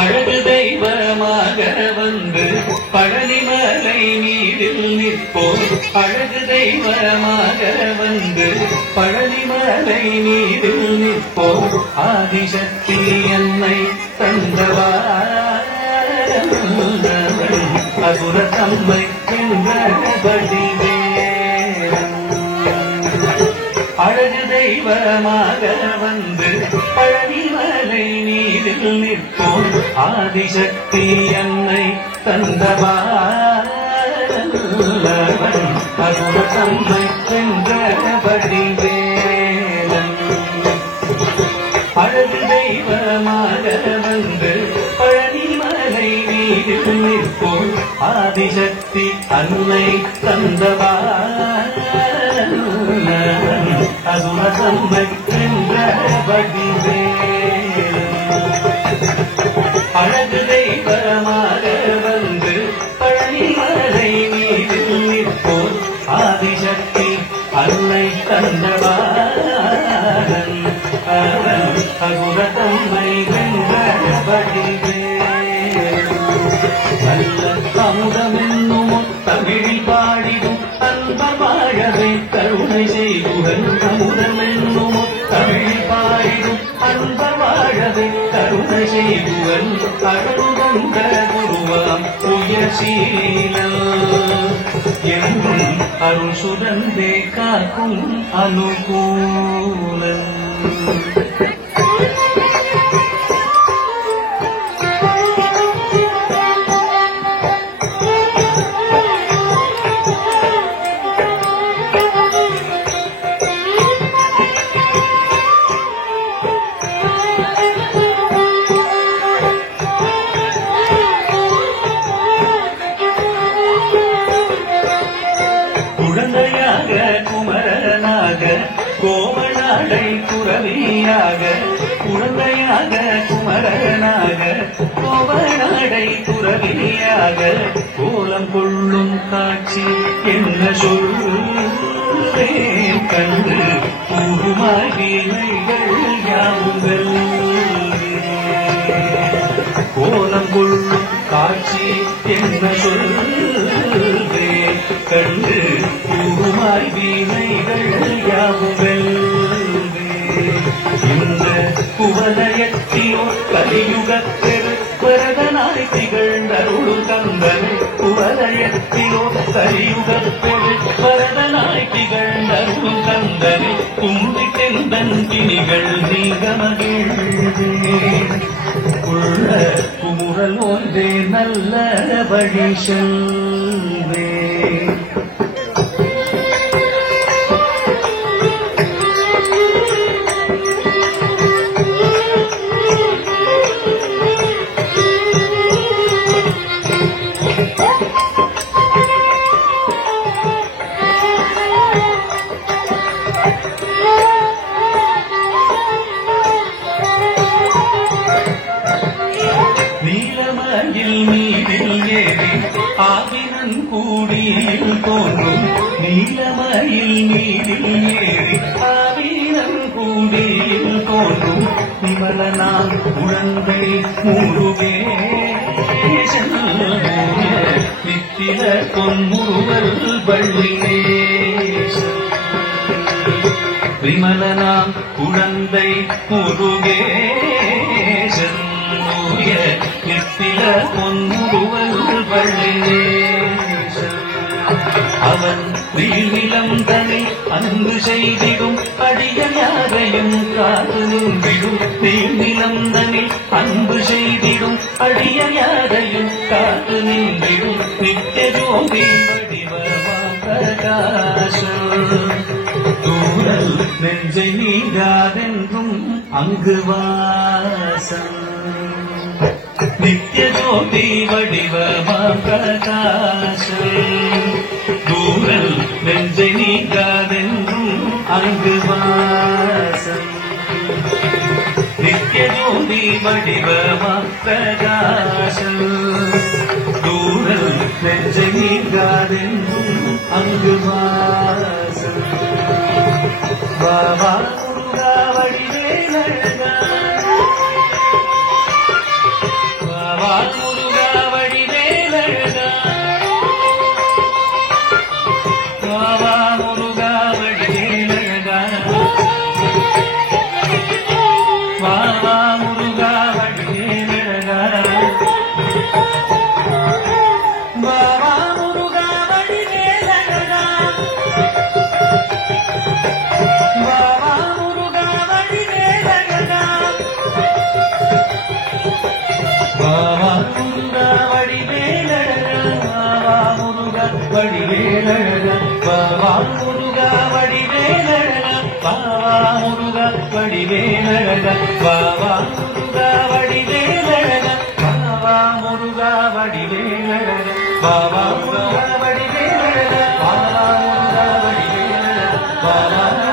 அழகு தெய்வமாக வந்து பழனிமலை மீதில் நிற்போம். அழகு தெய்வமாக வந்து பழனிமலை மீதில் நிற்போம். ஆதிசக்தி என்னை தந்தவா அசுர தம்மை வென்றபடி அழகு தெய்வமாக வந்து பழனிமலை மீதில் நிற்போம். ஆதிசக்தி என்னை தந்தவா அசுர தம்மை வென்றபடி வேலன். அழகு தெய்வமாக வந்து பழனிமலை மீதில் நிற்போம். ஆதிசக்தி அன்னை தந்தவா அசுர தம்மை வென்றபடி வேலன். அழகு தெய்வமாக வந்து பழனிமலை மீதில் நிற்போம். ஆதிசக்தி அன்னை தந்தவா அசுர தம்மை வென்றபடி வேலன். நல்ல அமுதமென்னும் தமிழில் பாடிடும் அன்பர் வாழவே கருணை செய்குடன். அமுதமென்னும் தமிழில் பாடிடும் அன்பர் வாழவே கருணை செய்குவன். அழகுகொண்ட குருவாம் உயர்சீலம் என்றும் அருள் சுரந்தே காக்கும் அனுகூலம். குழந்தையாக குமரனாக கோவநாடை துறவியாக. குழந்தையாக குமரனாக கோவநாடை துறவியாக. கோலம் கொள்ளும் காட்சி என்ன சொல்லே கண்டு பூமாகினைகள் யாவுங்கள். கோலம் கொள்ளும் காட்சி என்ன சொல்லே கண்டு பூமாய் வீணைகள் யாவுகள். இந்த குவலயத்திலோ கலியுகத்தில் வரதனாய் திகழ்ந்தருளும் கந்தனை. குவலயத்திலோ கலியுகத்தில் வரதனாய் திகழ்ந்தருளும் கந்தனை. கும்பி தெந்தன் கிணிகள் நீங்க மகிழ்வேன். உள்ள குமுறல் ஒன்றே நல்ல வழி செல்வே. நீலமயில் மீதில் ஏறி ஆவினன் கூடியில் தோன்றும். நீலமயில் மீதில் ஏறி ஆவினன் கூடியில் தோன்றும். விமலனாம் குழந்தை முருகே நித்தில பொன்முருவல் வள்ளினேசன். விமலனாம் குழந்தை முருகேசன் நித்தில பொன்முருவல் வள்ளினேசன். அவன் வீழ்நிலம் தனி அன்பு செய்திடும் அடியாரையும் காத்து நின்றிடும். வீழ்நிலம் தனி அன்பு செய்திடும் அடியாரையும் காத்து நின்றிடும். நித்திய ஜோதி வடிவமாம் பிரகாசம். தூரல் நெஞ்சை நீங்காதென்றும் அங்கு வாசம். நித்திய ஜோதி வடிவமாம் பிரகாசம். தூரல் நெஞ்சை நீங்காதென்றும் அங்கு வாசம். நித்திய ஜோதி வடிவமாம் பிரகாசம். தூரல் நெஞ்சை நீங்காதென்றும் அங்கு வாசம். பாபா முருகா வடிவேலழகா. முருகா வடிவேலழகா பாபா முருகா வடிவேலழகா பாபா முருகா வடிவேலழகா பாபா